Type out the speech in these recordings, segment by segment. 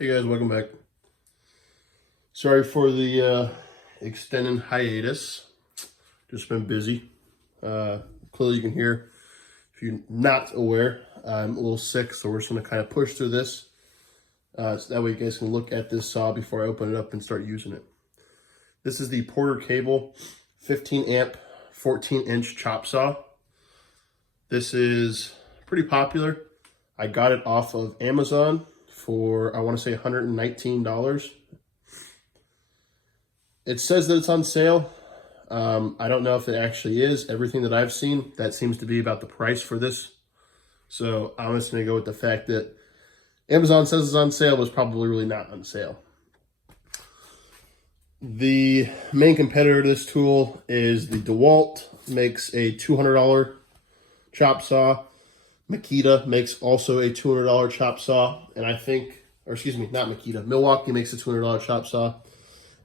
Hey guys, welcome back. Sorry for the extended hiatus. Just been busy. Clearly you can hear, if you're not aware, I'm a little sick, so we're just going to kind of push through this. So that way you guys can look at this saw before I open it up and start using it. This is the Porter Cable 15 amp 14 inch chop saw. This is pretty popular. I got it off of Amazon for, I want to say, $119. It says that it's on sale. I don't know if it actually is. Everything that I've seen, that seems to be about the price for this. So I'm just going to go with the fact that Amazon says it's on sale, but it's probably really not on sale. The main competitor to this tool is the DeWalt. Makes a $200 chop saw. Makita makes also a $200 chop saw, and I think, or excuse me, not Makita, Milwaukee makes a $200 chop saw,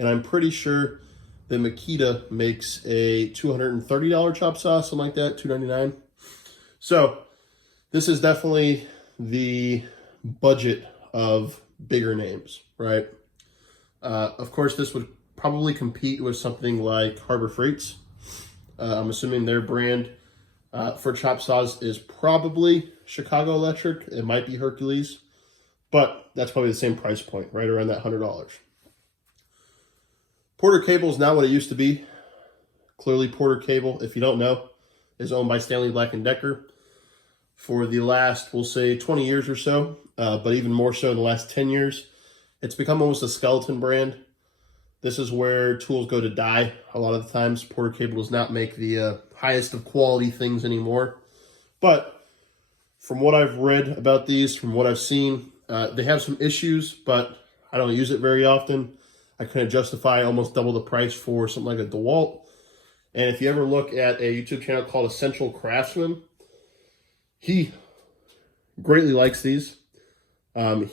and I'm pretty sure that Makita makes a $230 chop saw, something like that, $299. So this is definitely the budget of bigger names, right? Of course, this would probably compete with something like Harbor Freight's. I'm assuming their brand for chop saws is probably Chicago Electric. It might be Hercules, but that's probably the same price point, right around that $100. Porter Cable is not what it used to be. Clearly, Porter Cable, if you don't know, is owned by Stanley Black & Decker for the last, we'll say, 20 years or so, but even more so in the last 10 years. It's become almost a skeleton brand. This is where tools go to die. A lot of the times, Porter Cable does not make the highest of quality things anymore. But from what I've read about these, from what I've seen, they have some issues, but I don't use it very often. I couldn't justify almost double the price for something like a DeWalt. And if you ever look at a YouTube channel called Essential Craftsman, he greatly likes these.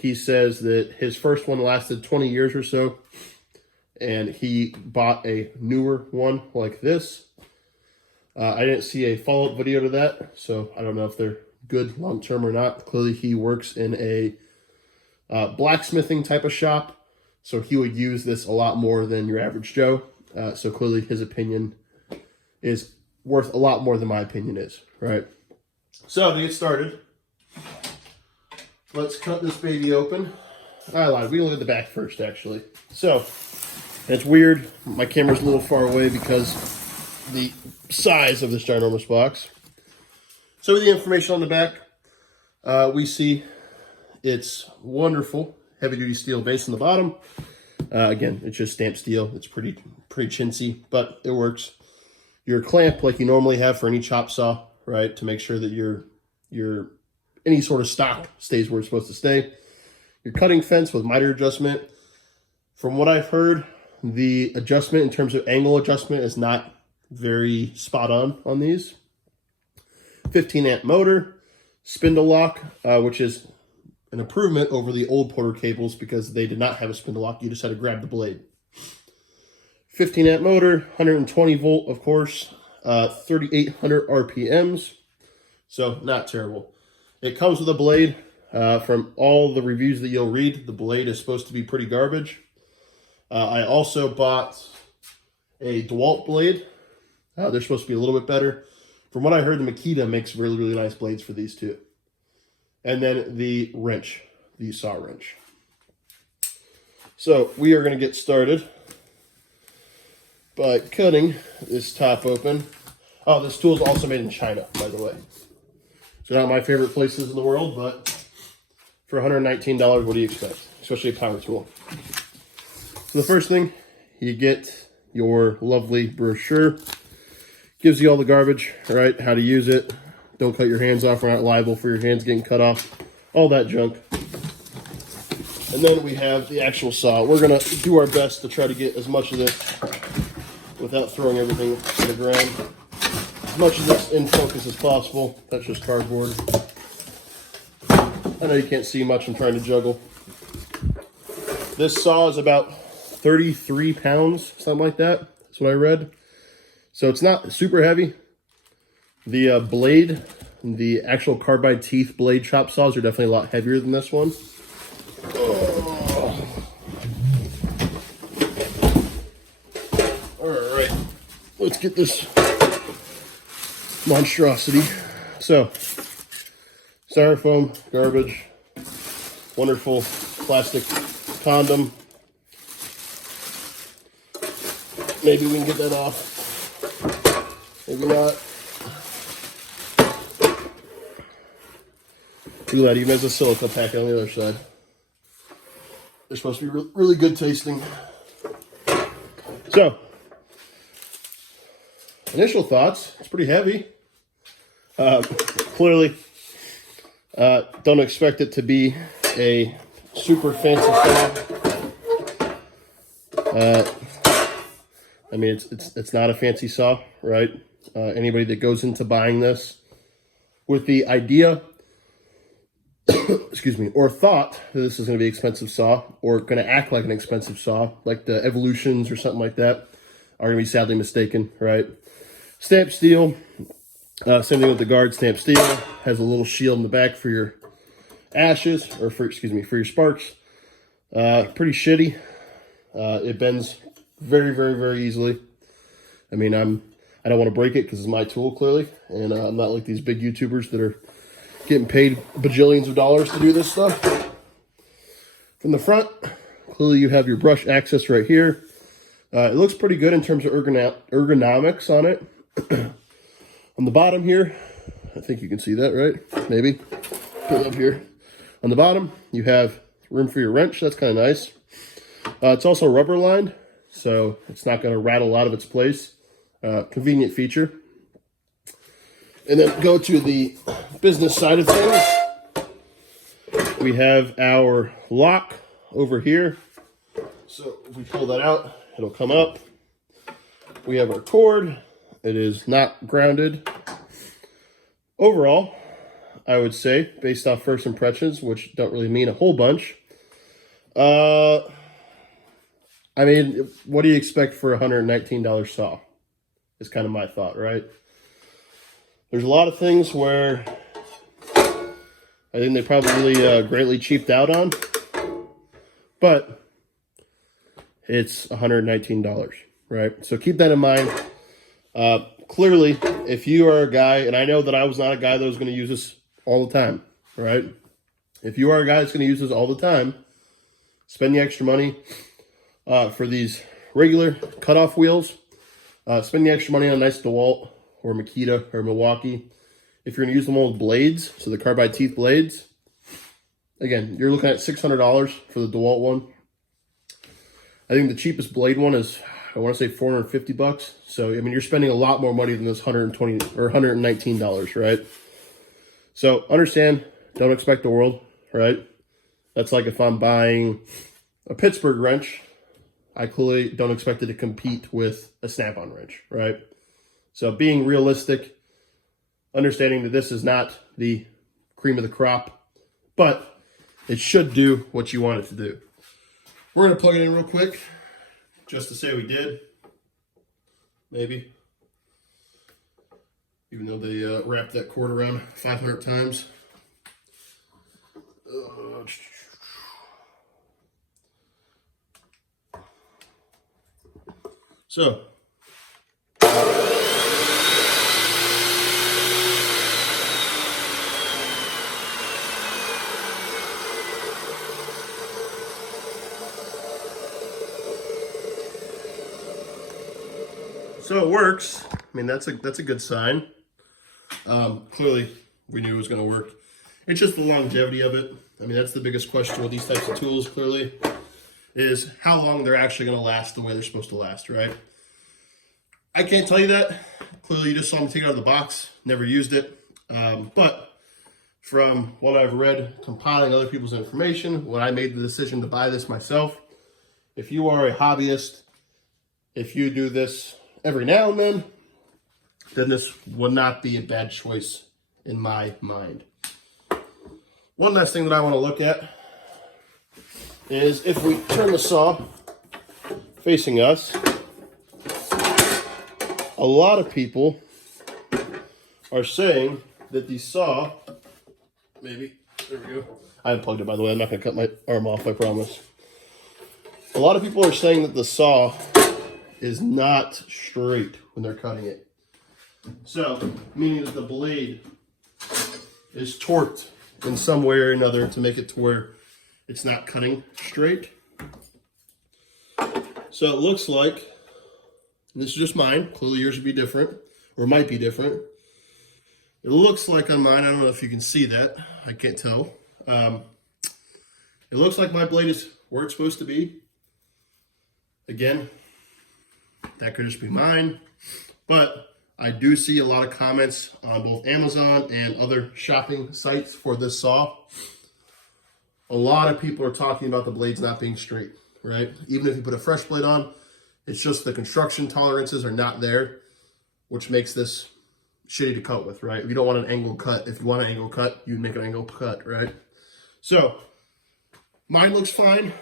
He says that his first one lasted 20 years or so, and he bought a newer one like this. I didn't see a follow-up video to that, so I don't know if they're good long-term or not. Clearly, he works in a blacksmithing type of shop, so he would use this a lot more than your average Joe. So clearly, his opinion is worth a lot more than my opinion is, right? So to get started, let's cut this baby open. I lied. We can look at the back first, actually. So it's weird. My camera's a little far away because the size of this ginormous box. So with the information on the back, we see it's wonderful heavy-duty steel base on the bottom. Again, it's just stamped steel. It's pretty chintzy, but it works. Your clamp, like you normally have for any chop saw, right, to make sure that your any sort of stock stays where it's supposed to stay. Your cutting fence with miter adjustment. From what I've heard, the adjustment in terms of angle adjustment is not very spot on these. 15 amp motor, spindle lock, which is an improvement over the old Porter cables because they did not have a spindle lock. You just had to grab the blade. 15 amp motor, 120 volt, of course, 3,800 RPMs. So not terrible. It comes with a blade. From all the reviews that you'll read, the blade is supposed to be pretty garbage. I also bought a DeWalt blade. They're supposed to be a little bit better. From what I heard, the Makita makes really nice blades for these too. And then the wrench, the saw wrench. So we are going to get started by cutting this top open. Oh, this tool is also made in China, by the way. So not my favorite places in the world, but for $119, what do you expect? Especially a power tool. So the first thing, you get your lovely brochure. Gives you all the garbage, right? How to use it. Don't cut your hands off. We're not liable for your hands getting cut off. All that junk. And then we have the actual saw. We're going to do our best to try to get as much of this without throwing everything to the ground. As much of this in focus as possible. That's just cardboard. I know you can't see much. I'm trying to juggle. This saw is about 33 pounds, something like that. That's what I read. So it's not super heavy. The blade, the actual carbide teeth blade chop saws are definitely a lot heavier than this one. Oh. let's get this monstrosity. So, styrofoam, garbage, wonderful plastic condom. Maybe we can get that off. Maybe not. Look at that, even has a silica packet on the other side. They're supposed to be really good tasting. So, initial thoughts, it's pretty heavy. Clearly, don't expect it to be a super fancy saw. I mean, it's not a fancy saw, right? Anybody that goes into buying this with the idea, excuse me, or thought that this is going to be an expensive saw, or going to act like an expensive saw, like the Evolutions or something like that, are going to be sadly mistaken, right? Stamped steel, same thing with the guard. Stamped steel has a little shield in the back for your ashes, or for your sparks. Pretty shitty. It bends very, very, very easily. I mean, I don't want to break it because it's my tool, clearly, and I'm not like these big YouTubers that are getting paid bajillions of dollars to do this stuff. From the front, clearly you have your brush access right here. It looks pretty good in terms of ergonomics on it. On the bottom here, I think you can see that, right? Maybe. Put it up here. On the bottom, you have room for your wrench. That's kind of nice. It's also rubber lined, so it's not going to rattle out of its place. Convenient feature. And then go to the business side of things. We have our lock over here. So if we pull that out, it'll come up. We have our cord. It is not grounded. Overall, I would say, based off first impressions, which don't really mean a whole bunch, I mean, what do you expect for a $119 saw? Is kind of my thought, right? There's a lot of things where I think they probably greatly cheaped out on, but it's $119, right? So keep that in mind. Clearly, if you are a guy, and I know that I was not a guy that was going to use this all the time, right? If you are a guy that's going to use this all the time, spend the extra money for these regular cutoff wheels. Spend the extra money on a nice DeWalt or Makita or Milwaukee. If you're going to use them with blades, so the carbide teeth blades, again, you're looking at $600 for the DeWalt one. I think the cheapest blade one is, I want to say $450. So, I mean, you're spending a lot more money than this $120 or $119, right? So, understand, don't expect the world, right? That's like if I'm buying a Pittsburgh wrench, I clearly don't expect it to compete with a Snap-on wrench, right? So being realistic, understanding that this is not the cream of the crop, but it should do what you want it to do. We're going to plug it in real quick, just to say we did. Maybe. Even though they wrapped that cord around 500 times. So, it works. I mean, that's a good sign. Clearly, we knew it was going to work. It's just the longevity of it. I mean, that's the biggest question with these types of tools, clearly, is how long they're actually going to last the way they're supposed to last, right? I can't tell you that. Clearly, you just saw me take it out of the box, never used it. But from what I've read, compiling other people's information, when I made the decision to buy this myself, if you are a hobbyist, if you do this every now and then this would not be a bad choice in my mind. One last thing that I want to look at is if we turn the saw facing us, a lot of people are saying that the saw, maybe, there we go. I unplugged it, by the way. I'm not going to cut my arm off, I promise. A lot of people are saying that the saw is not straight when they're cutting it. So, meaning that the blade is torqued in some way or another to make it to where it's not cutting straight. So it looks like, and this is just mine, clearly yours would be different, or might be different. It looks like on mine, I don't know if you can see that, I can't tell. It looks like my blade is where it's supposed to be. Again, that could just be mine, but I do see a lot of comments on both Amazon and other shopping sites for this saw. A lot of people are talking about the blades not being straight, right? Even if you put a fresh blade on, it's just the construction tolerances are not there, which makes this shitty to cut with, right? If you don't want an angle cut, if you want an angle cut, you make an angle cut, right? So, mine looks fine.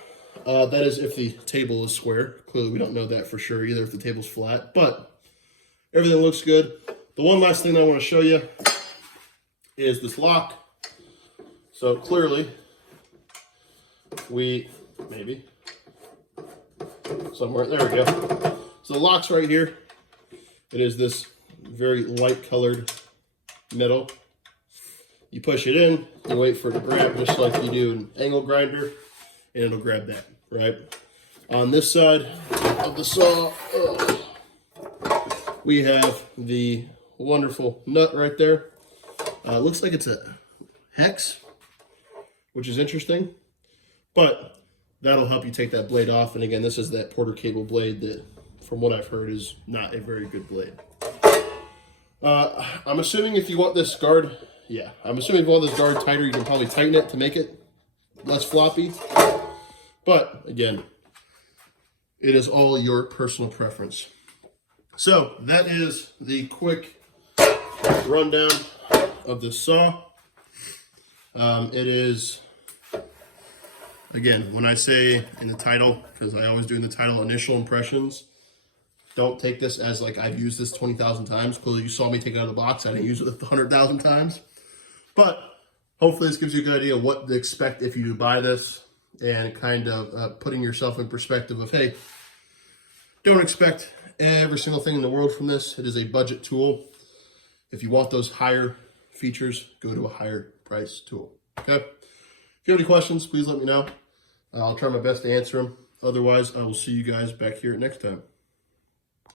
That is if the table is square. Clearly, we don't know that for sure either if the table's flat, but everything looks good. The one last thing I want to show you is this lock. So clearly, maybe, somewhere, there we go. So the lock's right here. It is this very light colored metal. You push it in, you wait for it to grab just like you do an angle grinder, and it'll grab that, right? On this side of the saw, we have the wonderful nut right there. Looks like it's a hex, which is interesting, but that'll help you take that blade off. And again, this is that Porter cable blade that, from what I've heard, is not a very good blade. I'm assuming if you want this guard, I'm assuming if you want this guard tighter, you can probably tighten it to make it less floppy. But again, it is all your personal preference. So that is the quick rundown of the saw. It is, again, when I say in the title, because I always do in the title, initial impressions, don't take this as like I've used this 20,000 times. Clearly you saw me take it out of the box. I didn't use it 100,000 times. But hopefully this gives you a good idea of what to expect if you do buy this, and kind of putting yourself in perspective of, hey, don't expect every single thing in the world from this. It is a budget tool. If you want those higher features, go to a higher price tool, okay? If you have any questions, please let me know. I'll try my best to answer them. Otherwise, I will see you guys back here next time.